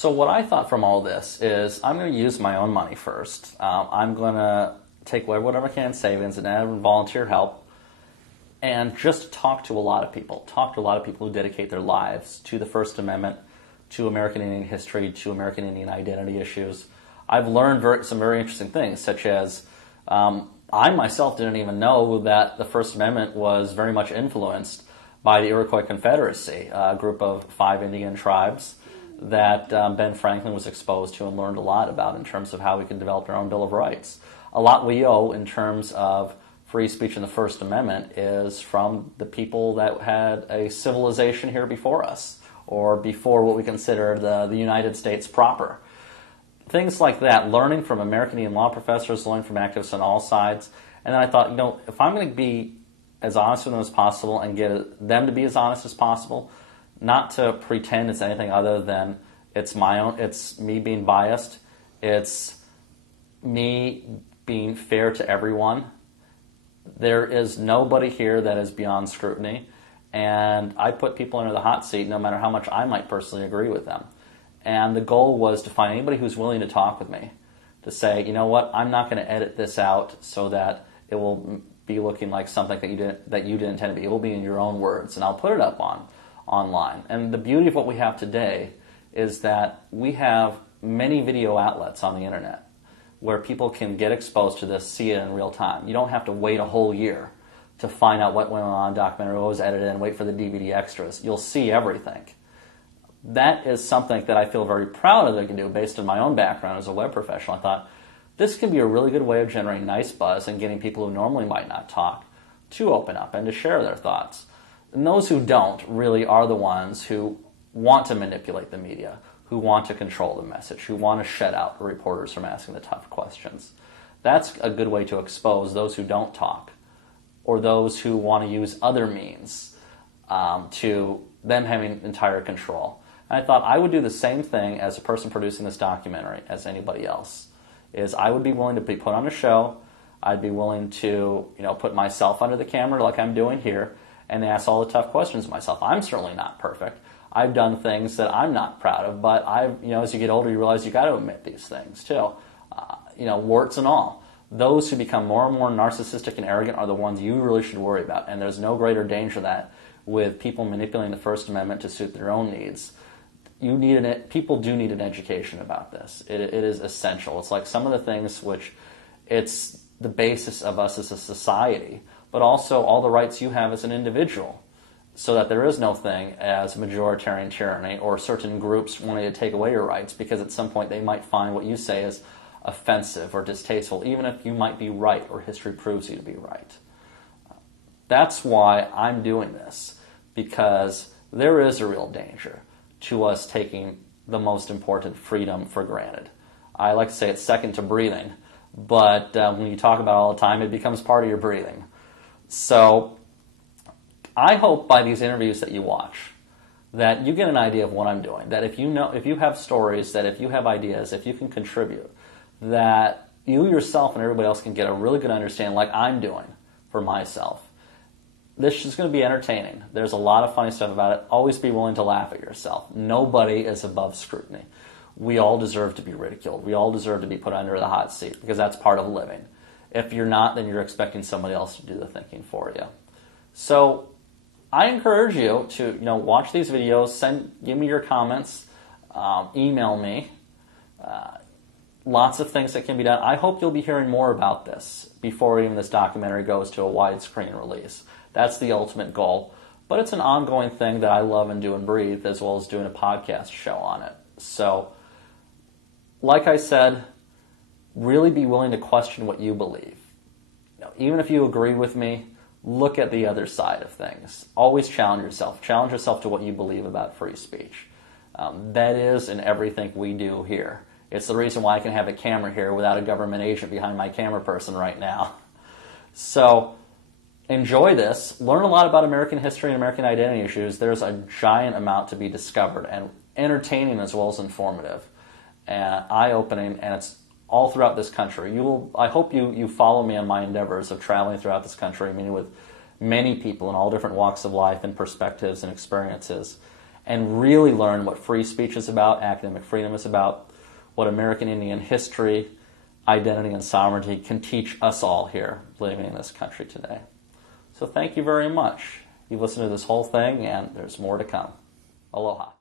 So what I thought from all this is I'm going to use my own money first. I'm going to take whatever I can in savings and add volunteer help and just talk to a lot of people. Talk to a lot of people who dedicate their lives to the First Amendment, to American Indian history, to American Indian identity issues. I've learned some very interesting things, such as I myself didn't even know that the First Amendment was very much influenced by the Iroquois Confederacy, a group of 5 Indian tribes that Ben Franklin was exposed to and learned a lot about in terms of how we could develop our own Bill of Rights. A lot we owe in terms of free speech in the First Amendment is from the people that had a civilization here before us, or before what we consider the United States proper. Things like that, learning from American Indian law professors, learning from activists on all sides. And then I thought, if I'm going to be as honest with them as possible and get them to be as honest as possible, not to pretend it's anything other than it's me being biased, it's me being fair to everyone. There is nobody here that is beyond scrutiny, and I put people under the hot seat no matter how much I might personally agree with them. And the goal was to find anybody who's willing to talk with me, to say, you know what, I'm not going to edit this out so that it will be looking like something that you didn't intend to be. It will be in your own words, and I'll put it up online. And the beauty of what we have today is that we have many video outlets on the internet where people can get exposed to this, see it in real time. You don't have to wait a whole year to find out what went on in a documentary, what was edited, and wait for the DVD extras. You'll see everything. That is something that I feel very proud of that I can do based on my own background as a web professional. I thought, this could be a really good way of generating nice buzz and getting people who normally might not talk to open up and to share their thoughts. And those who don't really are the ones who want to manipulate the media, who want to control the message, who want to shut out reporters from asking the tough questions. That's a good way to expose those who don't talk, or those who want to use other means to them having entire control. And I thought I would do the same thing as a person producing this documentary as anybody else. Is I would be willing to be put on a show. I'd be willing to, put myself under the camera like I'm doing here and ask all the tough questions of myself. I'm certainly not perfect. I've done things that I'm not proud of, but as you get older, you realize you got to admit these things too. Warts and all. Those who become more and more narcissistic and arrogant are the ones you really should worry about. And there's no greater danger than that with people manipulating the First Amendment to suit their own needs. People do need an education about this. It is essential. It's like some of the things which it's the basis of us as a society, but also all the rights you have as an individual, so that there is no thing as majoritarian tyranny or certain groups wanting to take away your rights because at some point they might find what you say is offensive or distasteful, even if you might be right or history proves you to be right. That's why I'm doing this, because there is a real danger to us taking the most important freedom for granted. I like to say it's second to breathing, but when you talk about it all the time, it becomes part of your breathing. So I hope by these interviews that you watch that you get an idea of what I'm doing, that if you have stories, that if you have ideas, if you can contribute, that you yourself and everybody else can get a really good understanding like I'm doing for myself. This is going to be entertaining. There's a lot of funny stuff about it. Always be willing to laugh at yourself. Nobody is above scrutiny. We all deserve to be ridiculed. We all deserve to be put under the hot seat because that's part of living. If you're not, then you're expecting somebody else to do the thinking for you. So I encourage you to watch these videos. Give me your comments. Email me. Lots of things that can be done. I hope you'll be hearing more about this before even this documentary goes to a widescreen release. That's the ultimate goal. But it's an ongoing thing that I love and do and breathe, as well as doing a podcast show on it. So, like I said, really be willing to question what you believe. Even if you agree with me, look at the other side of things. Always challenge yourself. Challenge yourself to what you believe about free speech. That is in everything we do here. It's the reason why I can have a camera here without a government agent behind my camera person right now. So, enjoy this. Learn a lot about American history and American identity issues. There's a giant amount to be discovered, and entertaining as well as informative and eye-opening, and it's all throughout this country. I hope you follow me on my endeavors of traveling throughout this country, meeting with many people in all different walks of life and perspectives and experiences, and really learn what free speech is about, academic freedom is about, what American Indian history, identity, and sovereignty can teach us all here living in this country today. So thank you very much. You've listened to this whole thing, and there's more to come. Aloha.